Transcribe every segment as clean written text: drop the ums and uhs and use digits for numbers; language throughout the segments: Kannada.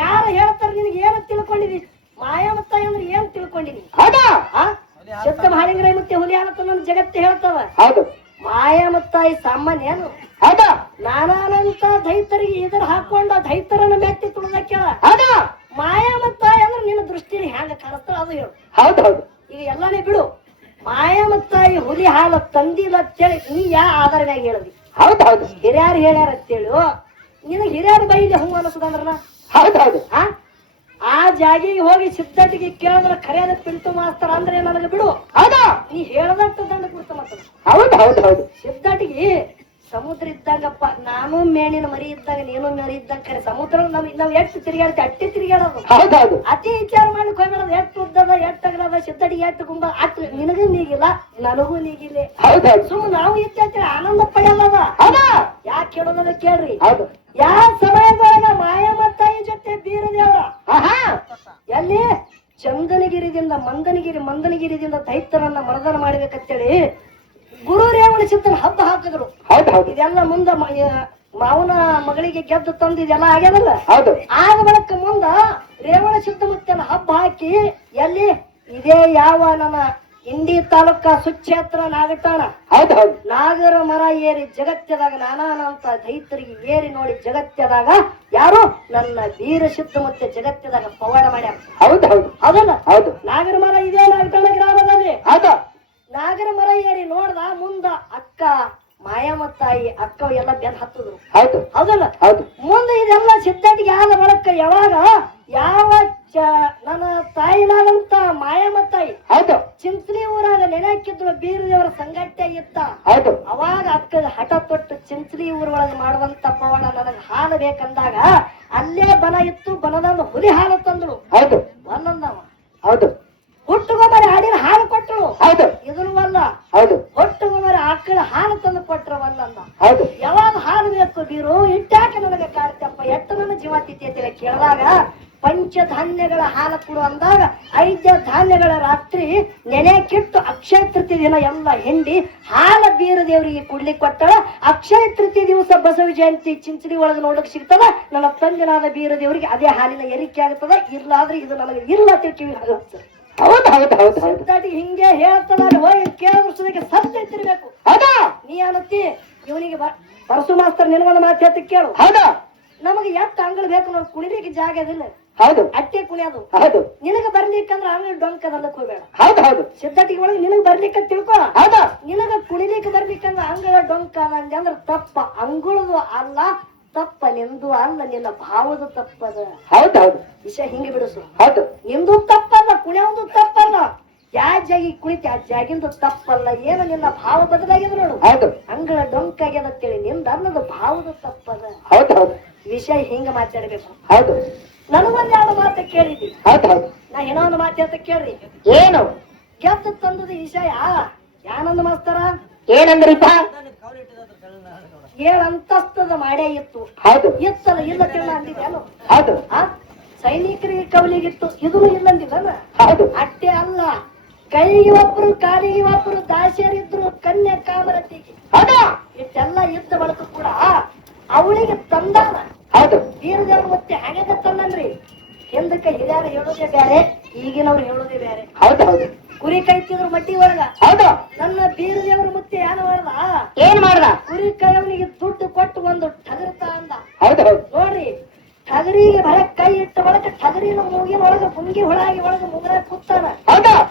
ಯಾರು ಹೇಳ್ತಾರ ನಿನಗೆ ಏನು ತಿಳ್ಕೊಂಡಿದಿ? ಮಾಯಾಮತ್ತಾಯಿ ಅಂದ್ರೆ ಏನ್ ತಿಳ್ಕೊಂಡಿನಿ? ಶಬ್ದ ಮಹಾಲಿಂಗರಾಯ ಮತ್ತೆ ಹುಲಿ ಹಾಲತ್ತ ನನ್ನ ಜಗತ್ತೆ ಹೇಳ್ತವ. ಹೌದು. ಮಾಯಾಮತ್ತಾಯಿ ಸಾಮಾನ್ಯ ಏನು? ಹೌದಾ? ನಾನಾನಂತ ದೈತರಿಗೆ ಇದರ ಹಾಕೊಂಡ ದೈತರನ್ನ ಮೆಟ್ಟಿ ತುಳಿದಕ್ಕೆಳ. ಮಾಯಾಮತ್ತಾಯಿ ಅಂದ್ರೆ ನಿನ್ನ ದೃಷ್ಟಿಲಿ ಹ್ಯಾಂಗ ಕಾಣುತ್ತಾಳ ಅದು ಹೇಳು. ಹೌದೌದು. ಈಗ ಎಲ್ಲಾನೇ ಬಿಡು. ಮಾಯಾಮತ್ತಾಯಿ ಹುಲಿ ಹಾಲ ತಂದಿಲ್ಲ ಅಂತೇಳಿ ನೀ ಯಾ ಆಧಾರ ಮ್ಯಾಗ ಹೇಳದಿ? ಹೌದೌದು. ಹಿರಿಯಾರು ಹೇಳ್ಯಾರ ಅಂತೇಳಿ ನಿನಗೆ ಹಿರಿಯಾರು ಬೈದೆ ಹೂ ಅನಿಸದಂದ್ರನ? ಹೌದೌದು. ಆ ಜಾಗಿಗೆ ಹೋಗಿ ಸಿದ್ಧಟಿಗೆ ಕೇಳಿದ್ರೆ ಖರೆಯಾದ ಪಿಂಟು ಮಾಸ್ತರ ಅಂದ್ರೆ ನನಗೆ ಬಿಡು. ಹೌದಾ? ನೀ ಹೇಳದಟ್ಟು ದಂಡ ಕೊಡ್ತ ಮಾತ್ರ. ಹೌದು ಹೌದು ಹೌದು. ಸಿದ್ಧಟಿಗೆ ಸಮುದ್ರ ಇದ್ದಂಗಪ್ಪ, ನಾನು ಮೇಣಿನ ಮರಿ ಇದ್ದಾಗ ನೀನು ಮರಿ ಇದ್ದಾಗ ಖರೆ ಸಮುದ್ರ ನಾವ್ ಎಷ್ಟು ತಿರುಗಾಡ್ತಿ ಅಟ್ಟೆ ತಿರುಗಾಡೋದು. ಹೌದೌದು. ಅತಿ ವಿಚಾರ ಮಾಡ್ಲಿಕ್ಕೆ ಹೋಗ್ಬೇಡದು. ಎಷ್ಟು ಉದ್ದದ ಎಷ್ಟು ಅಗಲದ ಸಿದ್ಧಟಿಗೆ ಎಷ್ಟು ಕುಂಬ ಅಟ್ ನಿನಗೂ ನೀಗಿಲ್ಲ ನನಗೂ ನೀಗಿಲ್ಲ. ಹೌದೌದು. ಸುಮ್ ನಾವು ಇದ್ದ ಆನಂದ ಪಡೆಯಲ್ಲದ. ಯಾಕೆ ಹೇಳೋದ ಕೇಳ್ರಿ. ಹೌದು. ಯಾವ ಸಮಯದೊಳಗ ಮಾಯಾಮತ್ತಾಯಿ ಜೊತೆ ಬೀರದೇವ್ರ ಎಲ್ಲಿ ಚಂದನಗಿರಿದಿಂದ ಮಂದನಗಿರಿದಿಂದ ದೈತ್ಯರನ್ನ ಮರ್ದನ ಮಾಡ್ಬೇಕಂತೇಳಿ ಗುರು ರೇವಣ ಸಿದ್ಧನ ಹಬ್ಬ ಹಾಕಿದ್ರು. ಇದೆಲ್ಲ ಮುಂದ ಮಾವನ ಮಗಳಿಗೆ ಗೆದ್ದು ತಂದು ಇದೆಲ್ಲ ಆಗ್ಯದಲ್ಲ. ಆಗ ಬಳಕ ಮುಂದ ರೇವಣ ಸಿದ್ಧ ಮುತ್ತೆಲ್ಲ ಹಬ್ಬ ಹಾಕಿ ಎಲ್ಲಿ ಇದೇ ಯಾವ ನಮ್ಮ ಇಂಡಿ ತಾಲೂಕ ಸುಕ್ಷೇತ್ರ ನಾಗಟಾಣ ನಾಗರ ಮರ ಏರಿ ಜಗತ್ಯದಾಗ ನಾನಾನಂತ ದೈತರಿಗೆ ಏರಿ ನೋಡಿ ಜಗತ್ಯದಾಗ ಯಾರು ನನ್ನ ವೀರ ಸಿದ್ಧ ಮತ್ತೆ ಜಗತ್ಯದಾಗ ಪವಾಡ ಮಾಡ್ಯಾರ. ಹೌದಲ್ಲ? ನಾಗರ ಮರ ಇದೇ ನಾಗಟಾಣ ಗ್ರಾಮದಲ್ಲಿ ನಾಗರ ಮರ ಏರಿ ನೋಡ್ದ ಮುಂದ ಅಕ್ಕ ಮಾಯಾಮತ್ತಾಯಿ ಅಕ್ಕ ಎಲ್ಲ ಬೆನ್ ಹತ್ತದ್ರು. ಹೌದಲ್ಲ? ಮುಂದೆ ಇದೆಲ್ಲ ಸಿದ್ಧಟಿಗೆ ಆದ ಬಳಕ ಯಾವಾಗ ಯಾವ ನನ್ನ ತಾಯಿನಾದಂತ ಮಾಯಾಮತ್ತಾಯಿ ಚಿಂಚಲಿ ಊರಾಗ ನೆನೆ ಹಾಕಿದ್ರು ಬೀರದೇವರ ಸಂಗಟ್ಟ ಇತ್ತ. ಅವಾಗ ಅಕ್ಕದ ಹಠ ತೊಟ್ಟು ಚಿಂಚಲಿ ಊರೊಳಗೆ ಮಾಡುವಂತ ಪವಾಡ ನನಗೆ ಹಾಲು ಬೇಕಂದಾಗ ಅಲ್ಲೇ ಬನ ಇತ್ತು. ಬನದ ಹುಲಿ ಹಾಲು ತಂದ್ರು. ಒಂದೊಂದವ ಹುಟ್ಟುಗೊಬ್ಬರ ಹಾಡಿನ ಹಾಲು ಕೊಟ್ಟರು. ಇದನ್ನು ಅಲ್ಲ ಹೊಟ್ಟುಗೊಬ್ಬರ ಆಕಳ ಹಾಲು ತಂದು ಕೊಟ್ರ ಒಂದೊಂದ. ಯಾವಾಗ ಹಾಲು ಬೇಕು ಬೀರು ಇಟ್ಟಾಕೆ ನನಗೆ ಕಾಡ್ತಪ್ಪ ಎಟ್ಟು ನನ್ನ ಜೀವ ತಿಂತ ಕೇಳಿದಾಗ ಪಂಚಧಾನ್ಯಗಳ ಹಾಲು ಕೊಡು ಅಂದಾಗ 5 ಧಾನ್ಯಗಳ ರಾತ್ರಿ ನೆನೆ ಕಿಟ್ಟು ಅಕ್ಷಯ ತೃತೀಯ ದಿನ ಎಲ್ಲ ಹಿಂಡಿ ಹಾಲ ಬೀರ ದೇವರಿಗೆ ಕುಡ್ಲಿಕ್ಕೆ ಕೊಟ್ಟಳ. ಅಕ್ಷಯ ತೃತೀಯ ದಿವಸ ಬಸವ ಜಯಂತಿ ಚಿಂಚಲಿ ಒಳಗೆ ನೋಡಕ್ ಸಿಗ್ತದ. ನನ್ನ ತಂದೆನಾದ ಬೀರ ದೇವರಿಗೆ ಅದೇ ಹಾಲಿನ ಏರಿಕೆ ಆಗ್ತದ. ಇರ್ಲಾದ್ರೆ ಇದು ನನಗೆ ಇಲ್ಲ ತಿಳ್ಕಿವಿ ಆಗುತ್ತೆ. ಹಿಂಗೆ ಹೇಳ್ತದ. ಹೋಗಿ ಕೇಳಿದ್ರೆ ಸತ್ಯ ತಿರ್ಬೇಕು. ನೀ ಅನ್ನತ್ತಿ ಇವನಿಗೆ ಪರಸು ಮಾಸ್ತರ್ ನಿನಗೊಂದು ಮಾತು ಹೇಳ್ತ ಕೇಳು. ನಮಗೆ ಎಷ್ಟು ಅಂಗಳ ಬೇಕು ನಾವು ಕುಣಿಲಿಕ್ಕೆ ಜಾಗ ಅದಿಲ್ಲ. ಅಟ್ಟೆ ಕುಣಿಯೋದು ನಿನಗ ಬರ್ಲಿಕ್ಕಂದ್ರ ಅಂಗಳ ಡೊಂಕದಲ್ಲಕ್ ಹೋಗ್ಬೇಡ. ಸಿದ್ಧಟಿಗೆ ಒಳಗೆ ನಿನಗ್ ಬರ್ಲಿಕ್ಕ ತಿಳ್ಕೊ. ನಿನಗ ಕುಣಿಲಿಕ್ಕೆ ಬರ್ಲಿಕ್ಕಂದ್ರ ಅಂಗಳ ಡೊಂಕ ಅಂದ್ರೆ ತಪ್ಪ. ಅಂಗಳದು ಅಲ್ಲ ತಪ್ಪ, ನಿಂದು ಅಲ್ಲ, ನಿನ್ನ ಭಾವದ ತಪ್ಪದ. ವಿಷಯ ಹಿಂಗೆ ಬಿಡಿಸು. ನಿಂದು ತಪ್ಪಲ್ಲ, ಕುಣಿಯೋದು ತಪ್ಪಲ್ಲ. ಯಾವ ಜಾಗಿ ಕುಳಿತಿ ಆ ಜಾಗಿಂದು ತಪ್ಪಲ್ಲ. ಏನು ನಿನ್ನ ಭಾವ ಬದಲಾಗ್ಯದ ನೋಡು. ಅಂಗಳ ಡೊಂಕ ಆಗ್ಯದ ಅಂತೇಳಿ ನಿಂದ ಅನ್ನೋದು ಭಾವದ ತಪ್ಪದ. ವಿಷಯ ಹಿಂಗ ಮಾತಾಡ್ಬೇಕು. ನನಗೊಂದ್ 2 ಮಾತು ಕೇಳಿದ್ವಿ. ನಾ ಇನ್ನೊಂದು ಮಾತು ಅಂತ ಕೇಳ್ರಿ. ಏನು ಗೆದ್ದು ತಂದದ ವಿಷಯ ಯಾನಂದ ಮಾಸ್ತರ ಏನಂದ್ರಿಪ್ಪ? 7 ಅಂತಸ್ತದ ಮಾಡೇ ಇತ್ತು. ಇತ್ತಲ್ಲ ಇಲ್ಲ ತಿಳ್ಳ ಅಂದಿದ್ದೇನು? ಸೈನಿಕರಿಗೆ ಕವಲಿಗಿತ್ತು. ಇದನ್ನು ಇಲ್ಲಂದಿಲ್ಲ. ಅಟ್ಟೆ ಅಲ್ಲ, ಕೈಗೆ ಒಬ್ರು ಕಾಲಿಗೆ ಒಬ್ರು ದಾಸಿಯರಿದ್ರು ಕನ್ಯಾ ಕಾಮರತಿಗೆ ಇಷ್ಟೆಲ್ಲ ಇದ್ದ ಬಳಕ ಕೂಡ ಅವಳಿಗೆ ತಂದಾನ. ಬೀರದೇವ್ರ ಮತ್ತೆ ಹಣೆಗೆ ತಂದನ್ರಿ. ಹಿಂದಕ್ಕೆ ಹಿರಿಯರು ಹೇಳೋದೇ ಬೇರೆ, ಈಗಿನವ್ರು ಹೇಳೋದೇ ಬೇರೆ. ಕುರಿ ಕೈತಿದ್ರು ಮಟ್ಟಿ ಒಳಗ. ನನ್ನ ಬೀರದೇವ್ರ ಮುತ್ತೆ ಏನ್ ಮಾಡ್ದ? ಕುರಿ ಕೈಯವನಿಗೆ ದುಡ್ಡು ಕೊಟ್ಟು ಒಂದು ಟಗರ್ತ ಅಂದ. ನೋಡ್ರಿ, ಟಗರಿಗೆ ಬರ ಕೈ ಇಟ್ಟ ಒಳಗ ಟಗರಿನ ಮೂಗಿನ ಒಳಗ ಮುಂಗಿ ಹೊಳಾಗಿ ಒಳಗ ಮುಗರ ಕೂತಾನ.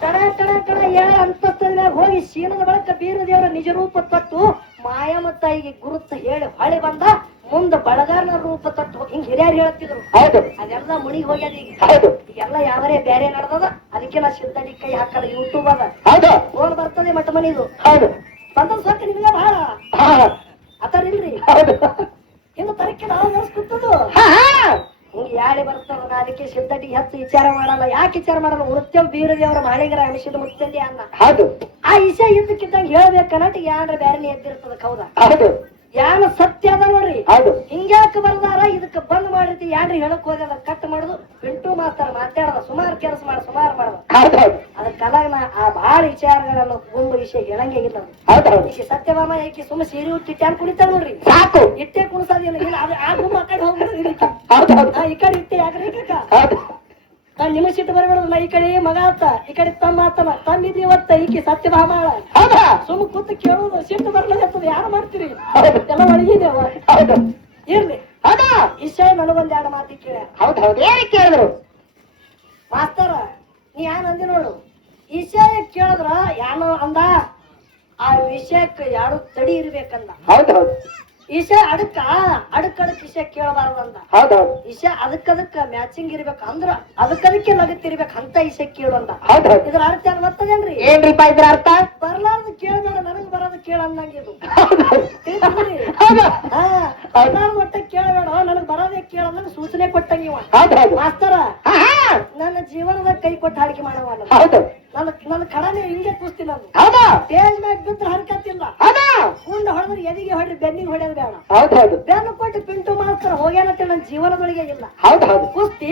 ಟಣ ಟಣ ಟಣ 7 ಅಂತಸ್ತದ ಹೋಗಿ ಶೀನದ ಬಳಕ ಬೀರದೇವರ ನಿಜ ರೂಪ ತೊಟ್ಟು ಮಾಯಾಮತ್ತಾಯಿಗೆ ಗುರುತ ಹೇಳಿ ಹೊಳೆ ಬಂದ. ಮುಂದ ಬಳಗಾರನ ರೂಪ ತೊಟ್ಟು ಹಿಂಗ್ ಹಿರಿಯರು ಹೇಳ್ತಿದ್ರು. ಅದೆಲ್ಲ ಮುಣಿಗ್ ಹೋಗ್ಯದ. ಈಗೆಲ್ಲ ಯಾವರೇ ಬೇರೆ ನಡೆದದ. ಅದಕ್ಕೆ ನಾ ಸಿದ್ಧಟಿ ಕೈ ಹಾಕಲ್ಲ. ಯೂಟ್ಯೂಬ್ ಅದ, ಫೋನ್ ಬರ್ತದೆ ಮಟ್ಟ ಮನಿದು ಬಂದ ಸಾಕ ನಿಮ್ಗೆ ಬಹಳ ಅತರಿಲ್ರಿ. ಇನ್ನು ತರಕ್ಕೆ ನಾವು ನಡೆಸ್ಕೊತದು ಹಿಂಗೆ ಯಾರೇ ಬರ್ತಾರ. ಅದಕ್ಕೆ ಸಿದ್ಧಟಿಗೆ ಹೆಚ್ಚು ವಿಚಾರ ಮಾಡಲ್ಲ. ಯಾಕೆ ವಿಚಾರ ಮಾಡಲ್ಲ? ವೃತ್ಯ ಬೀರದೇವರ ಮಾಳಿಗರ ಅನಿಸಿದ ಮುತ್ತಂದಿ ಅನ್ನ. ಆ ವಿಷಯ ಇದ್ದಕ್ಕಿದ್ದಂಗೆ ಹೇಳ್ಬೇಕನ್ನಟಿಗೆ ಯಾರ ಬೇರೆನೇ ಎದ್ದಿರ್ತದ. ಹೌದಾ? ಯಾನ ಸತ್ಯ ಅದ ನೋಡ್ರಿ. ಹೌದು. ಹಿಂಗ್ಯಾಕ ಬರ್ದಾರ ಇದಕ್ಕ ಬಂದ್ ಮಾಡಿರ್ತಿ ಯಾನ್ರಿ ಹೇಳಕ್ ಹೋಗದ ಕಟ್ ಮಾಡುದು ಪಿಂಟು ಮಾತಾಡದ ಸುಮಾರು ಕೆಲಸ ಸುಮಾರು ಮಾಡದ. ಅದಕ್ಕೆಲ್ಲ ಆ ಬಾಳ ವಿಚಾರಗಳೆಲ್ಲ ಗುಂಬು ವಿಷಯ ಹೇಳಂಗೇ ಇಲ್ಲ. ಈಕೆ ಸತ್ಯಭಾಮ ಈಕೆ ಸುಮ್ಮ ಸೀರೆ ಉಟ್ಟಿ ಟ್ಯಾನ್ ಕುಣಿತಾಳ ನೋಡ್ರಿ. ಸಾಕು ಇಟ್ಟೆ ಕುಣಿಸೋದಿಲ್ಲ. ಇಲ್ಲ ಅದು ಆ ಗುಂಬು ಆ ಕಡೆ ಹೋಗ್ಬಿಡೋದು. ಈ ಕಡೆ ಇಟ್ಟೆ ಯಾಕ್ರಿ ನಿಮ್ಮ ಸಿಟ್ಟು ಬರಬೇಡದು. ನಾ ಈ ಕಡೆ ಮಗ ಆತ ಈ ಕಡೆ ತಮ್ಮ ಆತನ ತಮ್ಮಿದ್ ಇವತ್ತ ಈಕೆ ಸತ್ಯಭಾಮ ಸುಮ್ಮ ಕೂತು ಕೇಳೋದು ಸಿಟ್ಟು ಬರ್ಲತ್ತದ. ಯಾರು ಮಾಡ್ತೀರಿ ಎಲ್ಲ ಒಳಗಿದೇವ ಇರ್ಲಿ. ವಿಷಯ ನನಗೊಂದ್ ಎರಡು ಮಾತಿ ಕೇಳ. ಹೌದೌದು ಏನ್ ಕೇಳಿದ್ರು ಮಾಸ್ತರ ನೀ ಯಾನ್ ಅಂದಿ ನೋಡು. ವಿಷಯ ಕೇಳಿದ್ರ ಯಾನು ಅಂದ ಆ ವಿಷಯಕ್ಕೆ ಯಾರು ತಡಿ ಇರ್ಬೇಕಂದ. ಹೌದೌದು ವಿಷಯ ಅಡಕ್ ವಿಷಯ ಕೇಳಬಾರ್ದಂದ. ಹೌದೌದು ವಿಷಯ ಅದಕ್ಕದಕ್ಕ ಮ್ಯಾಚಿಂಗ್ ಇರ್ಬೇಕ ಅಂದ್ರ ಅದಕ್ಕದಕ್ಕೆ ನಗತ್ತಿರ್ಬೇಕ ಅಂತ ವಿಷಯ ಕೇಳಂದ. ಹೌದೌದು ಇದ್ರ ಅರ್ಥ ಏನ್ ಗೊತ್ತದೇನ್ರಿ? ಏನ್ರಿಪ್ಪ ಇದ್ರ ಅರ್ಥ? ಬರ್ಲಾರ್ದು ಕೇಳಬೇಡ ನನಗ್ ಬರೋದು ಕೇಳ ಅನ್ನಂಗಿದು. ಬರ್ಲಾರ್ದು ಒಟ್ಟ ಕೇಳಬೇಡ ನನಗ್ ಬರೋದೇ ಕೇಳಂದ್ರೆ ಸೂಚನೆ ಕೊಟ್ಟಂಗಿವ ಮಾಸ್ತರ. ನನ್ನ ಜೀವನದ ಕೈ ಕೊಟ್ಟು ಹಾಡಿಕೆ ಮಾಡವ. ನನ್ನ ಕಡನೆ ಹಿಂಗೆ ಕೂಸ್ತೀನಿ ನಾನು. ಸ್ಟೇಜ್ ಮ್ಯಾಗ ಬಿದ್ರೆ ಹರ್ಕತ್ತಿಲ್ಲ. ಕುಂಡ ಹೊಡೆದ್ರೆ ಎದಿಗೆ ಹೊಡ್ರಿ ಬೆನ್ನಿಗೆ ಹೊಡೆಯೋದು ಬೇಡ. ಬೆನ್ನು ಕೊಟ್ಟು ಪಿಂಟು ಮಾಸ್ತರ ಹೋಗ್ಯಾನಂತ ನನ್ನ ಜೀವನದೊಳಗೆ ಇಲ್ಲ. ಕುಸ್ತಿ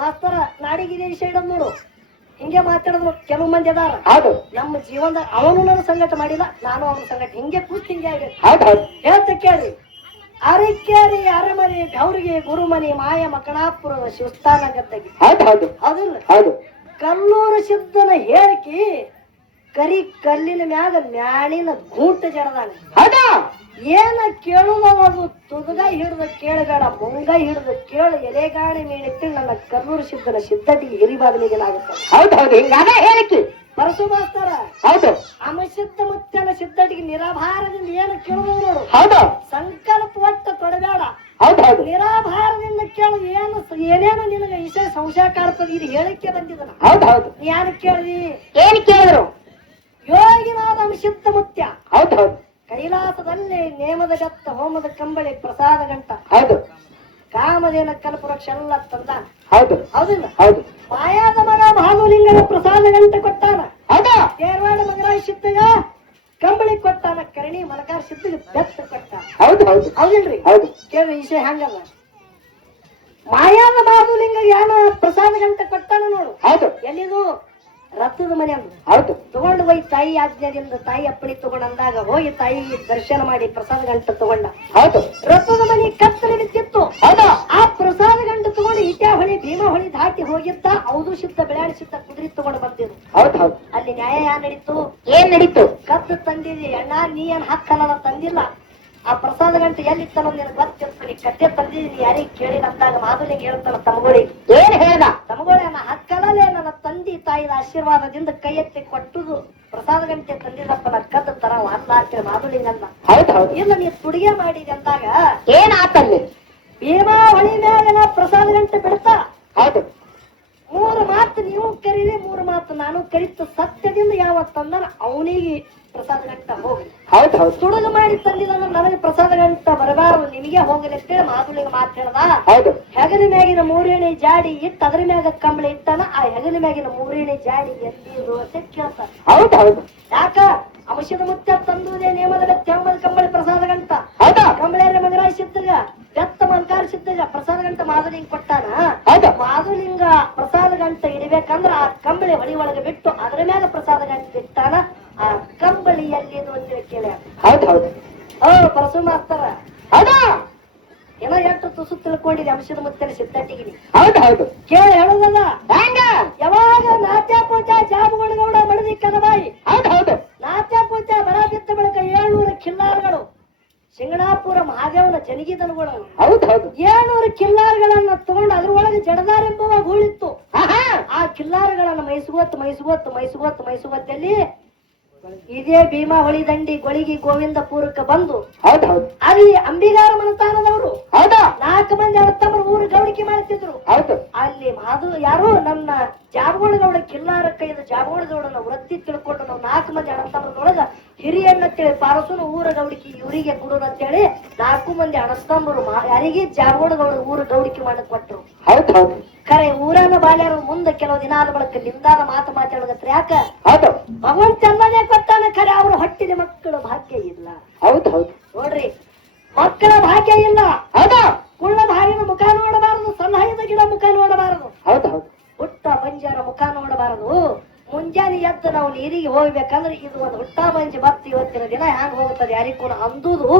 ಮಾಸ್ತರ ನಾಡಿಗಿದೆ ಈ ಸೈಡ್ ನೋಡು ಹಿಂಗೆ ಮಾತಾಡಿದ್ರು ಕೆಲವು ಮಂದಿ ಅದಾರ. ನಮ್ಮ ಜೀವನದ ಅವನು ನನ್ನ ಸಂಗಟ ಮಾಡಿಲ್ಲ ನಾನು ಅವನ ಸಂಗಟ ಹಿಂಗೆ ಕೂತ್ ಹಿಂಗೆ ಆಗೈತೆ ಹೇಳ್ತ ಕೇಳ್ರಿ. ಅರಿಕೇರಿ ಅರಮನೆ ಗೌರಿಗೆ ಗುರುಮನಿ ಮಾಯ ಮಕಣಾಪುರದ ಶಿವಸ್ಥಾನ ಗದ್ದಗಿ. ಹೌದಿಲ್ಲ? ಕಲ್ಲೂರು ಸಿದ್ದನ ಹೇಳಿಕಿ ಕರಿ ಕಲ್ಲಿನ ಮ್ಯಾಗ ಮ್ಯಾಣಿನ ಗೂಟ ಜಡದಾನ. ಏನ ಕೇಳುವುದು ತುದುಗ ಹಿಡಿದು ಕೇಳಬೇಡ ಮುಂಗ ಹಿಡಿದು ಕೇಳು ಎಲೆಗಾಣಿ ಮೇಳಿತ್ತು ನನ್ನ ಕಲ್ಲೂರು ಸಿದ್ದನ ಸಿದ್ಧಟಿಗೆ ಹಿರಿಬಾದಲಿಗೆಲಾಗುತ್ತೆ. ಹೇಳಿಕೆ ಪರಸು ಮಾಸ್ತರ ಅಮಸಿದ್ಧ ಮುತ್ತನ ಸಿದ್ಧಟಿಗೆ ನಿರಾಭಾರದಿಂದ ಏನು ಕೇಳುವುದು ನೋಡು. ಸಂಕಲ್ಪ ಒಟ್ಟ ತೊಡಬೇಡ. ನಿರಾಭಾರದಿಂದ ಕೇಳು ಏನೇನು ನಿನಗೆ ವಿಷಯ ಸಂಶಯ ಕಾಡ್ತದೆ. ಇದು ಹೇಳಿಕೆ ಬಂದಿದ್ದನ. ಯಾರು ಕೇಳಿದಿ? ಏನ್ ಕೇಳಿದ್ರು? ಯೋಗಿನಾದ ಅಮಸಿದ್ಧ ಮುತ್ಯ ಕೈಲಾಸದಲ್ಲಿ ನೇಮದ ಗತ್ತ ಹೋಮದ ಕಂಬಳಿ ಪ್ರಸಾದ ಗಂಟ ಕಾಮದೇನ ಕಲ್ಪವೃಕ್ಷ ಎಲ್ಲ ತಂದ. ಹೌದಿಲ್ಲ? ಮಾಯಾದ ಮಗ ಭಾನುಲಿಂಗನ ಪ್ರಸಾದ ಗಂಟ ಕೊಟ್ಟಾನ. ಕೇರವಾಡ ಮಗರಾಯ ಸಿದ್ಧಗ ಕಂಬಳಿ ಕೊಟ್ಟಾನ. ಕರಣಿ ಮಲಕಾರ ಸಿದ್ಧಗ ಬೆತ್ತ ಕೊಟ್ಟಾನ. ಹೌದಿಲ್ರಿ? ಕೇಳಿ ವಿಷಯ ಹಂಗಲ್ಲ. ಮಾಯಾದ ಬಾಹುಲಿಂಗ ಯಾನ ಪ್ರಸಾದ ಗಂಟ ಕೊಟ್ಟಾನ ನೋಡು. ಎಲ್ಲಿದು? ರಥದ ಮನೆ ಅಂದ್ರು. ತಗೊಂಡು ಹೋಗಿ ತಾಯಿ ಆಜ್ಞೆಯಿಂದ ತಾಯಿ ಅಪ್ಪಣಿ ತಗೊಂಡಂದಾಗ ಹೋಗಿ ತಾಯಿ ದರ್ಶನ ಮಾಡಿ ಪ್ರಸಾದ ಗಂಟ ತಗೊಂಡ. ರಥದ ಮನೆ ಕತ್ತಲೆ ಬಿದ್ದಿತ್ತು. ಆ ಪ್ರಸಾದ ಗಂಟ ತಗೊಂಡು ಇಟ್ಯಾ ಹೊಳಿ ಭೀಮಾ ಹೊಳಿ ದಾಟಿ ಹೋಗಿದ್ದ. ಹೌದು ಸಿದ್ಧ ಬೆಳಾಡಿ ಸಿದ್ಧ ಕುದುರೆ ತಗೊಂಡು ಬಂದಿದ್ರು. ಅಲ್ಲಿ ನ್ಯಾಯ ಯಾರು ನಡೀತು? ಏನ್ ನಡೀತು? ಕತ್ತು ತಂದಿದಿ ಅಣ್ಣ ನೀ ಏನ್ ಹಕ್ಕಲ್ಲ ತಂದಿಲ್ಲ. ಆ ಪ್ರಸಾದ ಗಂಟೆ ಎಲ್ಲಿತ್ತನೋ ನಿನ್ ಗೊತ್ತಿರ್ತೀನಿ. ಕಟ್ಟೆ ತಂದಿದ್ದೀನಿ ಯಾರಿಗೆ ಕೇಳಿಲ್ಲ ಅಂದಾಗ ಮಾಧುಲಿಗೆ ಹೇಳ್ತಾನ ತಮಗೋಳಿ. ಏನ್ ಹೇಳ್ದ? ತಮಗೋಳಿ ನನ್ನ ಹಕ್ಕಲೇ ನನ್ನ ತಂದೆ ತಾಯಿದ ಆಶೀರ್ವಾದದಿಂದ ಕೈ ಎತ್ತಿ ಕೊಟ್ಟುದು ಪ್ರಸಾದ ಗಂಟೆ ತಂದಿದ್ದಪ್ಪ ನನ್ನ ಕದ್ದು ತರ ಅಲ್ಲ ಮಾಧುಲಿಂಗಲ್ಲ. ಇಲ್ಲ ನೀ ತುಡಿಗೆ ಮಾಡಿದೆ ಅಂದಾಗ ಏನ್ ಆತಲ್ಲಿ? ಭೀಮಾ ಹೊಳಿ ಮ್ಯಾಗ ಪ್ರಸಾದ ಗಂಟೆ ಬಿಡ್ತಾ. ಮೂರು ಮಾತು ನೀವು ಕರೀರಿ ಮೂರು ಮಾತು ನಾನು ಕರಿತ ಸತ್ಯದಿಂದ ಯಾವತ್ತಂದ ಅವನಿಗೆ ಪ್ರಸಾದ ಗಂಟ ಹೋಗ್ಲಿ. ತುಡುಗು ಮಾಡಿ ತಂದಿಲ್ಲ ನನಗೆ ಪ್ರಸಾದ ಗಂಟ ಬರಬಾರದು ನಿಮಗೆ ಹೋಗಲಿ ಅಂತೇಳಿ ಮಾಧುಲಿಗೆ ಮಾತು ಹೇಳ್ದ. ಹೆಗಲಿ ಮ್ಯಾಗಿನ ಮೂರೇಣಿ ಜಾಡಿ ಇಟ್ಟು ಅದ್ರ ಮ್ಯಾಗ ಕಂಬಳಿ ಇಟ್ಟಾನ. ಆ ಹೆಗಲಿ ಮ್ಯಾಗಿನ ಮೂರೇಣಿ ಜಾಡಿ ಎಲ್ಲಿರು ಅಂತ ಕೇಳ್ತಾನ. ಯಾಕ? ಅಂಶದ ಮುತ್ಯ ತಂದುದೇ ನೇಮದ ತ್ಯಾಮದ ಕಂಬಳಿ ಪ್ರಸಾದ ಗಂಟ. ಕಂಬಳಿಯರ ಮಗರಾಯ ಸಿದ್ಧಗ ಬೆತ್ತ ಮಲ್ಕಾರ ಸಿದ್ಧಗ ಪ್ರಸಾದ ಗಂಟ ಮಾಧುಲಿಂಗ ಕೊಟ್ಟಾನ. ಮಾಧುಲಿಂಗ ಪ್ರಸಾದ ಗಂಟ ಇಡಬೇಕಂದ್ರ ಆ ಕಂಬಳಿ ಹೊಳಿ ಒಳಗೆ ಬಿಟ್ಟು ಅದ್ರ ಮ್ಯಾಗ ಪ್ರಸಾದ ಗಂಟ ಇಟ್ಟಾನ. ಆ ಕಂಬಳಿ ಎಲ್ಲಿದು ಅಂತ ಕೇಳ. ಪರಸು ಮಾಸ್ತರ ಏನೋ ಎಷ್ಟು ತುಸು ತಿಳ್ಕೊಂಡಿದೆ ಅಂಶದ ಮುತ್ತನ ಸಿದ್ಧಟಿಗಿನಿ. ಕೇಳಿ ಹೇಳೋದಲ್ಲ ಯಾವಾಗ ನಾಟ್ಯ ಪೂಜ ಜಾಬುಗೌಡ ಮಡದಿ ಕದಬಾಯಿ ನಾಟ್ಯ ಪೂಜ ಬರ ಬಿತ್ತ ಬಳಿಕ 700 ಕಿಲ್ಲಾರಗಳು ಸಿಂಗಣಾಪುರ ಮಹಾದೇವನ ಜನಿಗಿದನುಗಳು 700 ಕಿಲ್ಲಾರಗಳನ್ನ ತಗೊಂಡು ಅದ್ರೊಳಗೆ ಜಡದಾರೆಂಬುವ ಗೂಳಿತ್ತು. ಆ ಕಿಲ್ಲಾರಗಳನ್ನ ಮೈಸುಗೊತ್ತಲ್ಲಿ ಇದೇ ಭೀಮಾ ಹೊಳಿ ದಂಡಿ ಗೊಳಿಗಿ ಗೋವಿಂದಪುರಕ್ಕೆ ಬಂದು ಅಲ್ಲಿ ಅಂಬಿಗಾರ ಮನತಾನದವರು 4 ಮಂದಿ ಅಣ್ಣತಮ್ಮರು ಊರು ಗೌಡಿಕೆ ಮಾಡ್ತಿದ್ರು. ಅಲ್ಲಿ ಮಾಧು ಯಾರು ನನ್ನ ಜಾಬಗೋಳಗೌಡ ಕಿಲ್ಲಾರ ಕೈದ ಜಾಬಗೋಳಗೌಡನ ವೃತ್ತಿ ತಿಳ್ಕೊಂಡು ನಾವು 4 ಮಂದಿ ಅಣ್ಣತಮ್ಮರೊಳಗ ಹಿರಿಯಣ್ಣತ್ತೇಳಿ ಪಾರಸುನ ಊರ ಗೌಡಿಕೆ ಇವರಿಗೆ ಕೊಡೋದು ಅಂತೇಳಿ 4 ಮಂದಿ ಅಣ್ಣತಮ್ಮರು ಯಾರಿಗೆ ಜಾಬಗೋಳಗೌಡ ಊರು ಗೌಡಿಕೆ ಮಾಡಕ್ ಕೊಟ್ರು. ಖರೆ ಊರನ್ನ ಬಾಲ್ಯರು ಮುಂದೆ ಕೆಲವು ದಿನ ಆದ ಬಳಕ ನಿಂದಾದ ಮಾತು ಮಾತಾಡೋದತ್ರ ಯಾಕ ಭಗವಂತ ಅನ್ನದೇ ಕೊಟ್ಟಾನ. ಖರೆ ಅವರು ಹೊಟ್ಟಿದ ಮಕ್ಕಳು ಭಾಗ್ಯ ಇಲ್ಲ. ಮಕ್ಕಳ ಭಾಗ್ಯ ಇಲ್ಲ. ಹೌದಾ ಕುಳ್ಳ ಭಾರಿನ ಮುಖ ನೋಡಬಾರದು, ಸಲಹೆದ ಗಿಡ ಮುಖ ನೋಡಬಾರದು, ಹೌದು ಹೌದು ಹುಟ್ಟ ಬಂಜಾರ ಮುಖ ನೋಡಬಾರದು. ಮುಂಜಾನೆ ಎದ್ದು ನಾವು ನೀರಿಗೆ ಹೋಗ್ಬೇಕಂದ್ರೆ ಇದು ಒಂದು ಹುಟ್ಟ ಬಂಜಿ ಬತ್ತು ಇವತ್ತಿನ ದಿನ ಹ್ಯಾಂಗ ಹೋಗುತ್ತದೆ ಯಾರಿಗೂ ಅಂದುದು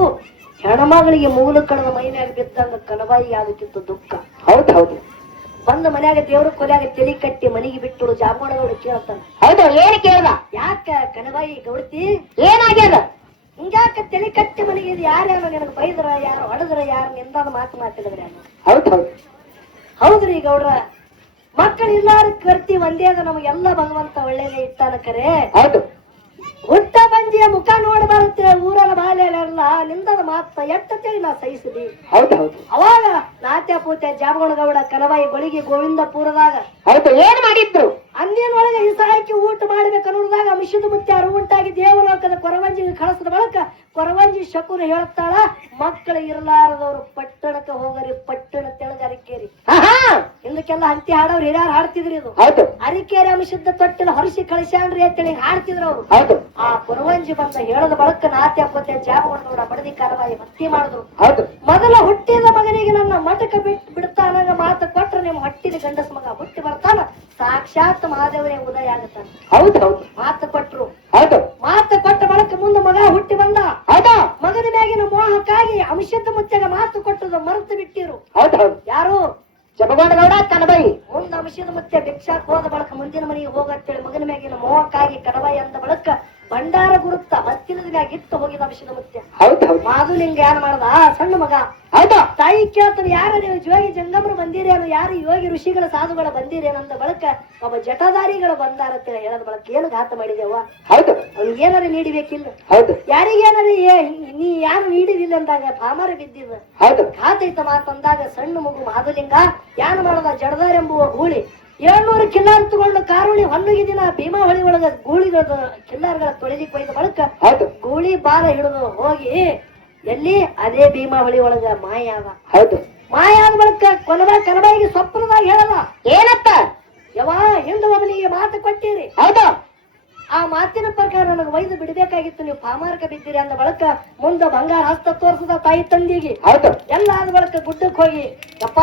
ಹೆಣ್ಮಗಳಿಗೆ ಮೂಲ ಕಡದ ಮೈನ್ಯಾಗ ಬಿದ್ದಂಗ ಕನಬಾಯಿಗೆ ಆಗುತ್ತಿತ್ತು ದುಃಖ. ಹೌದು ಹೌದು ಬಂದ ಮನ್ಯಾಗ ದೇವ್ರ ಕೊಲ್ಯಾಗ ತಲಿ ಕಟ್ಟಿ ಮನೆಗೆ ಬಿಟ್ಟು ಜಾಮೋಡಗೌಡ ಕೇಳ್ತಾನ, ಹೌದು ಏನ್ ಕೇಳ್ದ ಯಾಕ ಕನಬಾಯಿ ಗೌಡತಿ ಏನಾಗ್ಯದ ಹಿಂಗ್ಯಾಕ ತಲಿ ಕಟ್ಟಿ ಮನೆಗೆ ಯಾರ್ಯಾರು ನಿನಗೆ ಬೈದ್ರ, ಯಾರು ಹೊಡೆದ್ರ, ಯಾರು ನಿಂದಾದ ಮಾತು ಮಾತಾಡಿದ್ರೆ? ಹೌದು ಹೌದು ಹೌದ್ರಿ ಗೌಡ್ರ, ಮಕ್ಕಳು ಇಲ್ಲಾರ ಕರ್ತಿ ಒಂದೇ ಅದ, ನಮಗೆಲ್ಲ ಭಗವಂತ ಒಳ್ಳೇದೇ ಇಟ್ಟಾನ ಕರೆ. ಹೌದು ಹುಟ್ಟ ಬಂಜಿಯ ಮುಖ ನೋಡಬಾರತ್ತೆ ಊರನ ಬಾಲೆಲ್ಲ ನಿಂದದ ಮಾತ ಎಟ್ಟತೇಳಿ ನಾ ಸಹಿಸಿದಿ. ಹೌದು ಹೌದು ಅವಾಗ ನಾಟ್ಯ ಪೂತ್ಯ ಜಾಮಗೌಡ ಕನಬಾಯಿ ಗೊಳಿಗೆ ಗೋವಿಂದಪುರದಾಗ ಹೌದು ಏನ್ ಮಾಡಿದ್ರು ಅಂದಿನೊಳಗೆ ಇಸಾಕಿ ಊಟ ಮಾಡ್ಬೇಕು ಅನ್ನೋದಾಗ ಮಿಷದ ಮುತ್ಯ ಅರುವುಂಟಾಗಿ ದೇವಲೋಕದ ಕೊರವಂಜಿಗೆ ಕಳಿಸಿದ ಬಳಕ ಕೊರವಂಜಿ ಶಕುನ ಹೇಳ್ತಾಳ, ಮಕ್ಕಳು ಇರಲಾರದವ್ರು ಪಟ್ಟಣಕ್ಕೆ ಹೋಗರಿ, ಪಟ್ಟಣ ತೆಳಗ ಅರಿಕೇರಿ. ಹಿಂದಕ್ಕೆಲ್ಲ ಹಂತಿ ಹಾಡವ್ರು ಹಿರಿಯಾರು ಹಾಡ್ತಿದ್ರಿ. ಇದು ಹೌದು ಅರಿಕೇರಿ ಅಂಶದ ತೊಟ್ಟಿನ ಹೊರಸಿ ಕಳಿಸ್ಯಾನ್ರಿ ಅಂತೇಳಿ ಹಾಡ್ತಿದ್ರು ಅವ್ರು. ಹೌದು ಆ ಕೊರವಂಜಿ ಬಂದ ಹೇಳದ ಬಳಕ ನಾಟ್ಯ ಪೂತ್ಯ ಜಾಮಗೌಡ ಬಡದಿ ಕನಬಾಯಿ ಭಕ್ತಿ ಮಾಡಿದ್ರು. ಹೌದು ಮೊದಲ ಹುಟ್ಟಿದ ಮಗನಿಗೆ ನನ್ನ ಮಠಕ ಬಿಡ್ತಾನಂಗ ಮಾತು ಕೊಟ್ರೆ ನಿಮ್ಮ ಹೊಟ್ಟಿದ ಗಂಡಸ ಮಗ ಹುಟ್ಟಿ ಬರ್ತಾನ, ಸಾಕ್ಷಾತ್ ಮಹಾದೇವರೇ ಉದಯ ಆಗುತ್ತಾನೆ. ಹೌದು ಹೌದು ಮಾತು ಕೊಟ್ರು. ಹೌದು ಮಾತು ಕೊಟ್ಟ ಬಳಕ ಮುಂದೆ ಮಗ ಹುಟ್ಟಿ ಬಂದ. ಹೌದಾ ಮಗನ ಮ್ಯಾಗಿನ ಮೋಹಕ್ಕಾಗಿ ಅಂಶದ ಮುತ್ಯಾಗ ಮಾತು ಕೊಟ್ಟದ ಮರೆತು ಬಿಟ್ಟಿರು. ಹೌದು ಹೌದು ಯಾರು? ಜಮಗೌಡ ಕನಬಾಯಿ. ಮುಂದ ಅಂಶದ ಮುತ್ಯ ಭಿಕ್ಷಾಕ್ ಹೋದ ಬಳಕ ಮುಂದಿನ ಮನೆಗೆ ಹೋಗತ್ತೇಳಿ ಮಗನ ಮ್ಯಾಗಿನ ಮೋಹಕ್ಕಾಗಿ ಕನಬಾಯಿ ಅಂದ ಬಳಕ ಭಂಡಾರ ಗುರುತ್ತ ಹತ್ತಿರದ ಮ್ಯಾಗ ಇಟ್ಟು ಹೋಗಿದ ಅಂಶದ ಮುತ್ಯ. ಹೌದು ಹೌದು ಮಾಧುಲಿಂಗ ಏನ್ ಮಾಡ್ದ? ಸಣ್ಣ ಮಗ ಹೌದಾ ತಾಯಿ ಕೇಳ್ತಾನೆ, ಯಾರ ನೀವು ಯೋಗಿ ಜಂಗಮರು ಬಂದಿರೇನು, ಯಾರು ಯೋಗಿ ಋಷಿಗಳ ಸಾಧುಗಳ ಬಂದಿರೇನಂದ ಬಳಕ ಒಬ್ಬ ಜಟಧಾರಿಗಳು ಬಂದಾರತ್ತೇಳಿ ಹೇಳದ ಬಳಕ ಏನು ಘಾತ ಮಾಡಿದೇವ, ಹೌದು ಅವ್ನಿಗೆ ಏನಾರ ನೀಡಬೇಕಿಲ್ಲ, ಹೌದು ಯಾರಿಗೇನಾರ ನೀ ಯಾರು ನೀಡಿದಿಲ್ಲ ಅಂದಾಗ ಪಾಮಾರ ಬಿದ್ದಿದ ಹೌದು ಘಾತೈತ ಮಾತಂದಾಗ ಸಣ್ಣ ಮಗು ಮಾಧುಲಿಂಗ ಯಾನ್ ಮಾಡದ ಜಡದಾರೆಂಬುವ ಗೂಳಿ 700 ಕಿಲ್ಲಾರ್ ತಗೊಂಡು ಕಾರುಣಿ ಹೊನ್ನುಗಿ ದಿನ ಭೀಮಾ ಹೊಳಿ ಒಳಗ ಗೂಳಿಗಳ ಕಿಲ್ಲಾರ್ಗಳ ತೊಳಿಲಿಕ್ಕೆ ಒಯ್ದ ಬಳಕ ಹೌದು ಗೂಳಿ ಬಾಲ ಹಿಡಿದು ಹೋಗಿ ಎಲ್ಲಿ ಅದೇ ಭೀಮಾ ಹೊಳಿ ಒಳಗ ಮಾಯ ಆದ. ಹೌದು ಮಾಯ ಆದ ಬಳಕ ಕನಬಾಯಿಗೆ ಸ್ವಪ್ನದಾಗ ಹೇಳದ, ಏನತ್ತ ಯವಾ ಹಿಂದ ಮೊದಲಿಗೆ ಮಾತು ಕೊಟ್ಟಿರಿ, ಹೌದಾ ಆ ಮಾತಿನ ಪ್ರಕಾರ ನನಗೆ ಒಯ್ದು ಬಿಡಬೇಕಾಗಿತ್ತು, ನೀವು ಪಾಮಾರ್ಕ ಬಿದ್ದೀರಿ ಅಂದ ಬಳಕ ಮುಂದ ಬಂಗಾರ ಹಸ್ತ ತೋರ್ಸದ ತಾಯಿ ತಂದಿಗೆ. ಹೌದು ಎಲ್ಲ ಆದ ಬಳಕ ಗುಡ್ಡಕ್ಕೆ ಹೋಗಿ ಯಪ್ಪ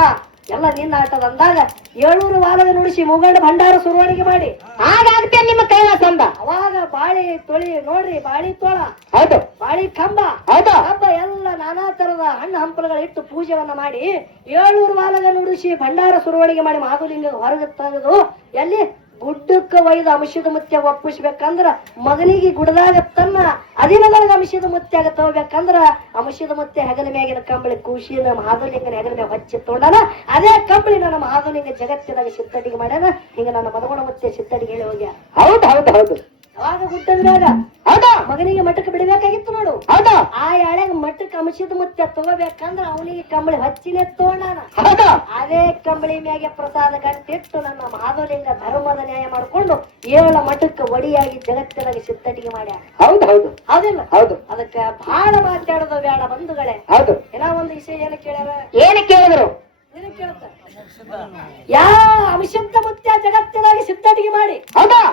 ಎಲ್ಲ ನಿನ್ನ ಆಟದ ಅಂದಾಗ 700 ವಾಲಗ ನುಡಿಸಿ ಮುಗಂಡ ಭಂಡಾರ ಸುರುವಣಿಗೆ ಮಾಡಿ ಹಾಗಾಗುತ್ತೆ ನಿಮ್ಮ ಕೈಲಾಸ ಅಂದ. ಅವಾಗ ಬಾಳಿ ತೊಳಿ ನೋಡ್ರಿ, ಬಾಳಿ ತೋಳ, ಹೌದು ಬಾಳಿ ಕಂಬ, ಹೌದಾ ಹಬ್ಬ ಎಲ್ಲ ನಾನಾ ತರದ ಹಣ್ಣು ಹಂಪಲುಗಳ ಇಟ್ಟು ಪೂಜೆವನ್ನ ಮಾಡಿ 700 ವಾಲಗ ನುಡಿಸಿ ಭಂಡಾರ ಸುರುವಣಿಗೆ ಮಾಡಿ ಮಾಧುಲಿಂಗ ಹೊರಗೆ ತೆಗೆದು ಎಲ್ಲಿ ಗುಡ್ಡಕ್ಕ ಒಯ್ದ ಅಂಶದ ಮುತ್ಯ ಒಪ್ಪಿಸ್ಬೇಕಂದ್ರ ಮಗನಿಗೆ ಗುಡದಾಗ ತನ್ನ ಅಧೀನದೊಳಗ ಅಂಶದ ಮುತ್ಯಾಗ ತಗೋಬೇಕಂದ್ರ ಅಂಶದ ಮುತ್ಯ ಹೆಗಲ ಮ್ಯಾಗಿನ ಕಂಬಳಿ ಖುಷಿನ ಮಹಾದುಲಿಂಗನ ಹೆಗಲ ಮ್ಯಾಗ ಹಚ್ಚಿ ತೊಗೊಂಡಾನ. ಅದೇ ಕಂಬಳಿ ನನ್ನ ಮಹಾದುಲಿಂಗ ಜಗತ್ತಿನಾಗ ಸಿತ್ತಡಿಗೆ ಮಾಡ್ಯಾನ. ಹಿಂಗ ನನ್ನ ಮದಗುಣ ಮುತ್ಯ ಸಿತ್ತಡಿಗೆ ಹೇಳಿ ಹೋಗ್ಯ. ಹೌದು ಹೌದು ಹೌದು ಅವಾಗ ಗುಡ್ಡದ ಮ್ಯಾಗ ಹೌದಾ ಮಗನಿಗೆ ಮಠಕ್ಕೆ ಬಿಡಬೇಕಾಗಿತ್ತು ನೋಡು. ಹೌದಾ ಆ ಎಳೆಗ ಮಠಕ್ಕೆ ಅಂಶದ ಮುತ್ಯ ತಗೋಬೇಕಂದ್ರ ಅವನಿಗೆ ಕಂಬಳಿ ಹಚ್ಚಿನೇ ತಗೊಂಡಾನ. ಹೌದಾ ಅದೇ ಕಂಬಳಿ ಮ್ಯಾಗೆ ಪ್ರಸಾದ ಗಂಟಿಟ್ಟು ನನ್ನ ಮಹಾದುಲಿಂಗ ಧರ್ಮದ ನ್ಯಾಯ ಮಾಡ್ಕೊಂಡು 7 ಮಠಕ್ಕೆ ಒಡಿಯಾಗಿ ಜಗತ್ತಿನಾಗ ಸಿತ್ತಟಿಗೆ ಮಾಡ್ಯಾರ. ಹೌದು ಹೌದು ಹೌದಿಲ್ಲ? ಹೌದು ಅದಕ್ಕ ಬಹಳ ಮಾತಾಡೋದು ಬೇಡ ಬಂಧುಗಳೇ. ಹೌದು ಏನೋ ಒಂದು ವಿಷಯ ಏನು ಕೇಳ್ಯಾರ, ಏನು ಕೇಳಿದ್ರು ಏನು ಕೇಳ್ತ ಯಾ ಅಂಶದ ಮುತ್ಯ ಜಗತ್ತಿನಾಗ ಸಿತ್ತಟಿಗೆ ಮಾಡಿ ಹೌದಾ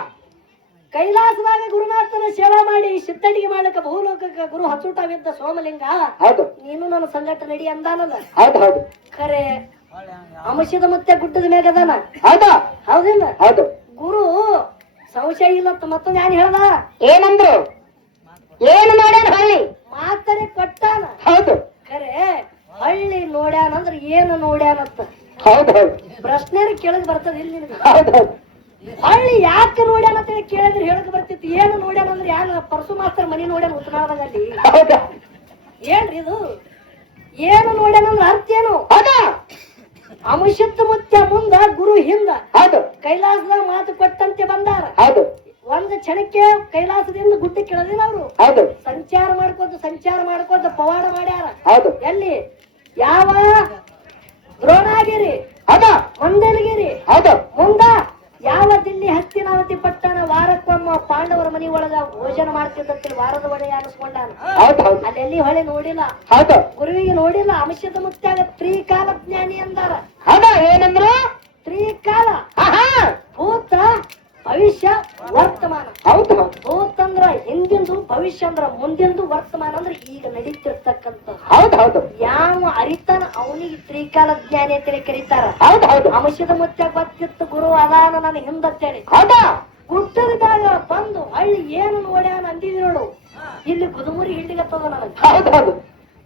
ಕೈಲಾಸದಾಗ ಗುರುನಾಥನ ಸೇವಾ ಮಾಡಿ ಸಿತ್ತಟಿಗೆ ಮಾಡ್ಲಿಕ್ಕೆ ಬಹುಲೋಕಕ್ಕೆ ಗುರು ಹಚ್ಚೂಟವಿದ್ದ ಸೋಮಲಿಂಗ ಹೌದು ನೀನು ನನ್ನ ಸಂಗಟ ನಡಿ ಅಂದಾನಲ್ಲ. ಹೌದು ಹೌದು ಖರೆ ಅಂಶದ ಮುತ್ಯ ಗುಡ್ಡದ ಮ್ಯಾಗ ಅದಾನ. ಹೌದಾ ಹೌದಿಲ್ಲ? ಹೌದು ಗುರು ಸಂಶಯ ಇಲ್ಲ ಮತ್ತೊಂದು ಏನ್ ಹೇಳ್ದ, ಏನಂದ್ರು ಏನು ಮಾಡ್ಯಾನ ಹಳ್ಳಿ ಮಾತರೆ ಕೊಟ್ಟಾನ. ಹೌದು ಖರೆ ಹಳ್ಳಿ ನೋಡ್ಯಾನಂದ್ರ ಏನು ನೋಡ್ಯಾನಂತ ಹೌದು ಹೌದು ಪ್ರಶ್ನೆ ಕೇಳಕ್ ಬರ್ತದ ಇಲ್ಲಿ ನಿನಗೆ. ಹೌದು ಹೌದು ಹಳ್ಳಿ ಯಾಕೆ ನೋಡ್ಯಾನ ಅಂತ ಕೇಳಿದ್ರೆ ಹೇಳಕ್ ಬರ್ತಿತ್ತು. ಏನು ನೋಡ್ಯಾನ ಅಂದ್ರೆ ಯಾನ ಪರಸು ಮಾಸ್ತರ್ ಮನಿ ನೋಡ್ಯಾನ ಉತ್ತನಾಳದಾಗ ಅಲ್ಲಿ ಹೌದಾ ಏನ್ರಿ ಇದು? ಏನು ನೋಡ್ಯಾನಂದ್ರ ಅರ್ಥ ಏನು? ಹೌದಾ ಅಂಶದ ಮುತ್ಯ ಮುಂದ ಗುರು ಹಿಂದ ಹೌದು ಕೈಲಾಸದಾಗ ಮಾತು ಕೊಟ್ಟಂತೆ ಬಂದಾರ. ಹೌದು ಒಂದು ಕ್ಷಣಕ್ಕೆ ಕೈಲಾಸದಿಂದ ಗುಡ್ಡ ಕೆಳದಿಲ್ಲ ಅವರು ಹೌದು ಸಂಚಾರ ಮಾಡ್ಕೋತ ಪವಾಡ ಮಾಡ್ಯಾರ. ಹೌದು ಎಲ್ಲಿ? ಯಾವ ದ್ರೋಣಾಗಿರಿ, ಹೌದಾ ಮಂದಲಗಿರಿ, ಹೌದು ಮುಂದ ಯಾವ ದಿಲ್ಲಿ ಹಸ್ತಿನಾವತಿ ಪಟ್ಟಣ ವಾರಕ್ಕೊಮ್ಮ ಪಾಂಡವರ ಮನಿ ಒಳಗ ಭೋಜನ ಮಾಡ್ತಿದ್ದಂತೆ ವಾರದ ಒಡೆ ಅನಿಸ್ಕೊಂಡಾನ. ಹೌದು ಹೌದು ಅಲ್ಲೆಲ್ಲಿ ಹೊಳೆ ನೋಡಿಲ್ಲ, ಹೌದು ಗುರುವಿಗೆ ನೋಡಿಲ್ಲ. ಅಂಶದ ಮುತ್ಯಾಗ ತ್ರಿಕಾಲ ಜ್ಞಾನಿ ಅಂದಾರ. ಹೌದಾ ಏನಂದ್ರು ತ್ರಿಕಾಲ ಭೂತ ಭವಿಷ್ಯ ವರ್ತಮಾನ. ಹೌದು ಹೌದು ಭೂತ ಅಂದ್ರ ಹಿಂದಿಂದು, ಭವಿಷ್ಯ ಅಂದ್ರ ಮುಂದಿಂದು, ವರ್ತಮಾನ ಅಂದ್ರ ಈಗ ನಡೀತಿರ್ತಕ್ಕಂಥ. ಹೌದು ಹೌದು ಅರಿತಾನ ಅವನಿಗೆ ತ್ರಿಕಾಲ ಜ್ಞಾನಿ ಅಂತೇಳಿ ಕರೀತಾರ. ಹೌದು ಹೌದು ಅಂಶದ ಮುತ್ಯ ಗೊತ್ತಿತ್ತು ಗುರು ಅದಾನ ನನ್ನ ಹಿಂದತ್ತೇಳಿ. ಹೌದಾ ಹುಟ್ಟದಾಗ ಬಂದು ಹಳ್ಳಿ ಏನು ನೋಡ್ಯಾನ ಅಂದಿದ್ ನೋಡು, ಇಲ್ಲಿ ಗುದುಮುರಿ ಹಿಡಿಗತ್ತದ ನನಗೆ. ಹೌದು ಹೌದು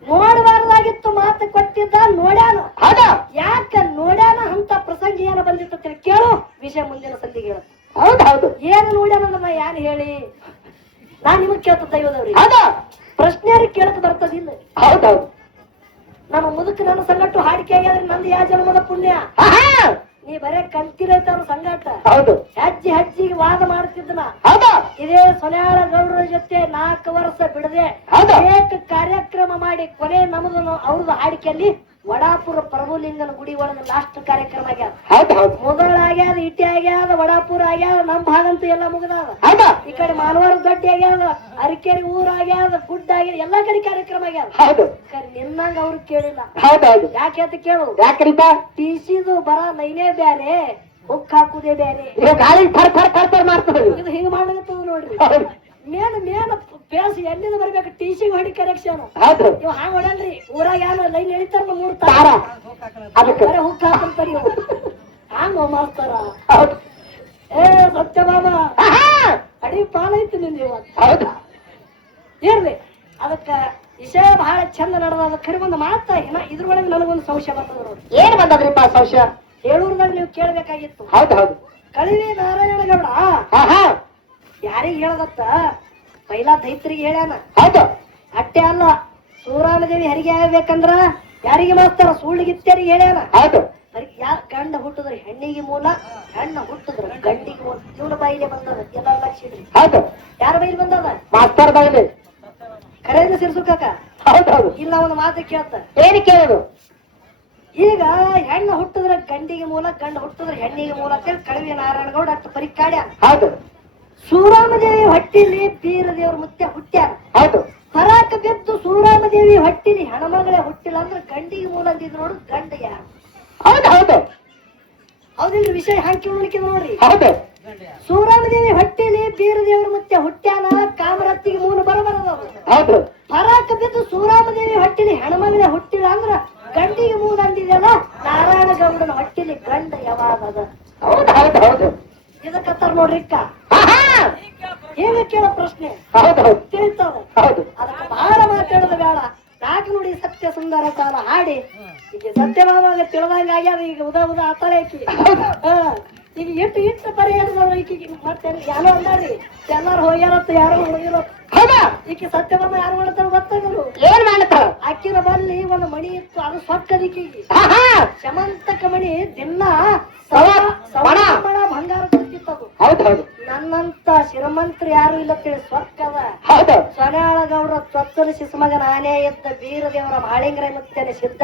ನೋಡಬಾರ್ದಾಗಿತ್ತು ಮಾತು ಕೊಟ್ಟಿದ್ದ ನೋಡ್ಯಾನ. ಹೌದಾ ಯಾಕ ನೋಡ್ಯಾನ ಅಂತ ಪ್ರಸಂಗ ಏನ ಬಂದಿತ್ತು ಅಂತೇಳಿ ಕೇಳು, ವಿಷಯ ಮುಂದಿನ ಸಂಧಿಗೆ ಹೇಳ. ಹೌದು ಹೌದು ಏನು ನೋಡ್ಯಾನ ನನ್ನ ಯಾರು ಹೇಳಿ, ನಾನ್ ನಿಮಗ್ ಕೇಳ್ತ ದೈವದವ್ರಿ ಹೌದಾ ಪ್ರಶ್ನೆ ಕೇಳಕ್ ಬರ್ತದಿಲ್ಲ. ಹೌದೌದು ನಮ್ಮ ಮುದುಕ ನನ್ನ ಸಂಗಟ್ಟು ಹಾಡಿಕೆ ಆಗ್ಯಾದ್ರೆ ನಂದು ಯಾ ಜನ್ಮದ ಪುಣ್ಯ. ನೀ ಬರೇ ಕಂತಿರೈತವ್ರ ಸಂಗಾಟ ಹೌದು ಹೆಜ್ಜೆ ಹೆಜ್ಜಿಗೆ ವಾದ ಮಾಡ್ತಿದ್ದನ. ಹೌದಾ ಇದೇ ಸೊನ್ಯಾಳ ಗೌಡರ ಜೊತೆ 4 ವರ್ಷ ಬಿಡದೆ ಹೌದಾ ಅನೇಕ ಕಾರ್ಯಕ್ರಮ ಮಾಡಿ ಕೊನೆ ನಮ್ಮದು ಅವ್ರದ್ದು ಹಾಡಿಕೆಯಲ್ಲಿ ವಡಾಪುರ ಪ್ರಭುಲಿಂಗನ ಗುಡಿ ಒಳಗೆ ಲಾಸ್ಟ್ ಕಾರ್ಯಕ್ರಮ ಆಗ್ಯಾದ. ಹೌದು ಹೌದು ಮೊದಲ ಆಗ್ಯಾದ, ಇಟಿ ಆಗ್ಯಾದ, ವಡಾಪುರ ಆಗ್ಯಾದ, ನಮ್ ಭಾಗಂತೂ ಎಲ್ಲ ಮುಗಿದಾದ. ಹೌದಾ ಈ ಕಡೆ ಮಾನವಾರ ದೊಡ್ಡ ಆಗ್ಯಾದ, ಅರಕೇರಿ ಊರ ಆಗ್ಯಾದ, ಗುಡ್ಡ ಆಗ್ಯಾದ, ಎಲ್ಲಾ ಕಡೆ ಕಾರ್ಯಕ್ರಮ ಆಗ್ಯಾದ. ಹೌದು ನಿನ್ನಂಗ ಅವ್ರು ಕೇಳಿಲ್ಲ. ಹೌದೌದು ಯಾಕೆ ಅಂತ ಕೇಳು, ಯಾಕ್ರಿಪ ಟಿಸಿದು ಬರ ಲೈನೇ ಬ್ಯಾರೆ, ಹುಕ್ ಹಾಕುದೇ ಬ್ಯಾರೆ. ನೀವು ಗಾಳಿ ಥರ್ ಥರ್ ಥರ್ ಥರ್ ಮಾಡ್ತದೆ ಇದು ಹಿಂಗ ಮಾಡ್ಲತ್ತದ ನೋಡ್ರಿ. ಹೌದು ಮೇನ್ ಪೇಸ್ ಎಲ್ಲಿಂದ ಬರ್ಬೇಕು, ಟಿಸಿಗೆ ಹೊಡಿ ಕರೆಕ್ಷನ್. ಹೌದು ಇವ್ ಹಾಂಗ್ ಹೊಡಲ್ರಿ, ಊರಾಗ ಯಾರು ಲೈನ್ ಎಳಿತಾರ 3 ತಾರ ಅದಕ್ಕೆ ಬರೇ ಹುಕ್ ಹಾಕಂತಾರ ಇವ್. ಹಾಂಗ ಮಾಡ್ತಾರ. ಹೌದು ಏ ಸತ್ಯಭಾಮ ಆಹಾ! ಅಡಿ ಪಾಲೈತಿ ನಿಂದ ಇವತ್ತು. ಹೌದು ಇರ್ಲಿ, ಅದಕ್ಕ ವಿಷಯ ಬಹಳ ಚಂದ ನಡೆದ. ಖರಿ ಒಂದು ಮಾತ ಇದ್ರೊಳಗೆ ನನಗೊಂದು ಸಂಶಯ ಬರ್ತದ ನೋಡಿ. ಏನ್ ಬಂದದ್ರಿಪ್ಪ ಸಂಶಯ? ಹೇಳೂರ್ದಾಗ ನೀವು ಕೇಳ್ಬೇಕಾಗಿತ್ತು. ಹೌದು ಹೌದು ಕಳಿವಿ ನಾರಾಯಣಗೌಡ ಆಹಾ ಯಾರಿಗ ಹೇಳದತ್ತ, ಪೈಲಾ ದೈತ್ರಿಗೆ ಹೇಳ್ಯಾನ. ಹೌದು ಅಟ್ಟೆ ಅಲ್ಲ, ಸೂರಾಮದೇವಿ ಹರಿಗೆ ಆಗ್ಬೇಕಂದ್ರ ಯಾರಿಗೆ ಮಾಡ್ತಾರ, ಸುಳ್ಳಿಗಿತ್ತರಿಗೆ ಹೇಳ್ಯಾನ. ಹೌದು ಗಂಡ ಹುಟ್ಟಿದ್ರೆ ಹೆಣ್ಣಿಗೆ ಮೂಲ, ಹೆಣ್ಣ ಹುಟ್ಟಿದ್ರೆ ಗಂಡಿಗೆ ಮೂಲ. ಇವನ ಬಾಯಿಲೆ ಬಂದದ ಎಲ್ಲ ಲಕ್ಷಿದ್ರಿ. ಹೌದು ಯಾರ ಬೈಲಿ ಬಂದದ? ಮಾಸ್ತರ್ ಬಾಯಿಲಿ. ಕರೆಯಿಂದ ಸಿರ್ಸುಕಾಕ ಹೌದು ಹೌದು ಇಲ್ಲ ಒಂದು ಮಾತು ಕೇಳ್ತ. ಏನು ಕೇಳೋದು? ಈಗ ಹೆಣ್ಣು ಹುಟ್ಟಿದ್ರೆ ಗಂಡಿಗೆ ಮೂಲ, ಗಂಡ ಹುಟ್ಟಿದ್ರೆ ಹೆಣ್ಣಿಗೆ ಮೂಲ ಅಂತೇಳಿ ಕಳವಿ ನಾರಾಯಣಗೌಡ ಅಷ್ಟು ಪರಿಕಾಡ್ಯ. ಹೌದು ಸೂರಾಮದೇವಿ ಹೊಟ್ಟಿಲಿ ಬೀರ ದೇವ್ರ ಮುತ್ಯ ಹುಟ್ಟ್ಯಾರ. ಹೌದು ಪರಾಕ ಬಿದ್ದು ಸೂರಾಮದೇವಿ ಹೊಟ್ಟಿಲಿ ಹೆಣ್ಮಗಳೇ ಹುಟ್ಟಿಲ್ಲ ಅಂದ್ರೆ ಗಂಡಿಗೆ ಮೂಲ ಅಂದಿದ್ ನೋಡು, ಗಂಡ ಯಾರು? ಹೌದು ಹೌದು ಹೌದಿಲ್ರಿ? ವಿಷಯ ಹಾಕಿ ಉಳಿಕೆ ನೋಡ್ರಿ. ಹೌದು ಸೂರಾಮದೇವಿ ಹೊಟ್ಟಿಲಿ ಬೀರ ದೇವ್ರ ಮುತ್ಯ ಹುಟ್ಟ್ಯಾನ, ಕಾಮರತ್ತಿಗೆ ಮೂಲ ಬರಬರದವ್ರು. ಹೌದು ಪರಾಕ ಬಿದ್ದು ಸೂರಾಮದೇವಿ ಹೊಟ್ಟಿಲಿ ಹೆಣ್ಮಗಳೇ ಹುಟ್ಟಿಲ್ಲ ಅಂದ್ರ ಗಂಡಿಗೆ ಮೂಲ ಅಂದಿದೆಯಲ್ಲ, ನಾರಾಯಣಗೌಡನ ಹೊಟ್ಟಿಲಿ ಗಂಡ ಯಾವಾಗದ? ಹೌದು ಹೌದು ಹೌದು ಇದಕ್ಕತ್ತಾರ ನೋಡ್ರಿಕ್ಕ. ಆಹಾ! ಹೇಗೆ ಕೇಳೋ ಪ್ರಶ್ನೆ ಹೌದು ಹೌದು ತಿಳಿತಾವ. ಹೌದು ಅದಕ್ಕೆ ಬಹಳ ಮಾತಾಡೋದು ಬೇಡ. ನಾಲ್ಕು ನುಡಿ ಸತ್ಯ ಸುಂದರ ಕಾಲ ಹಾಡಿ ಈಗ ಸತ್ಯಭಾವಾಗ ತಿಳಿದಂಗ ಆಗ್ಯಾದ. ಈಗ ಉದ ಆತಾಳೆ ಆಕಿ. ಈಗ ಇಟ್ಟು ಪರಿಹಾರದವ್ರು ಈಕಿಗೆ ಮಾಡ್ತೇನೆ ಯಾರೋ ಅಂದಾರಿ, ಎಲ್ಲಾರು ಹೋಗ್ಯಾರತ್ತ, ಯಾರೋ ಹೋಗಿರತ್ತ. ಹೌದಾ ಈಕಿ ಸತ್ಯಭಾಮ ಯಾರು ಮಾಡ್ತಾರ ಗೊತ್ತಾಗಲು. ಏನ್ ಮಾಡ್ತಾರ? ಅಕ್ಕಿನ ಬಲ್ಲಿ ಒಂದು ಮಣಿ ಇತ್ತು, ಅದು ಸೊಕ್ಕದಿಕ್ಕಿಗೆ ಆಹಾ! ಶಮಂತಕ ಮಣಿ ದಿನ ಮಣ. ಬಂಗಾರ ಕೊಡ್ತಿತ್ತದು. ಹೌದು ಹೌದು ನನ್ನಂತ ಶ್ರೀಮಂತರು ಯಾರು ಇಲ್ಲ ತಿಳಿ ಸೊಕ್ಕದ. ಹೌದು ಸೊನ್ಯಾಳಗೌಡ್ರ ಚೊಚ್ಚಲ ಶಿಶುಮಗನ ಆನೆ ಎದ್ದ ಬೀರ ದೇವರ ಮಾಳಿಂಗರ ಮುತ್ತೇನೆ ಸಿದ್ಧ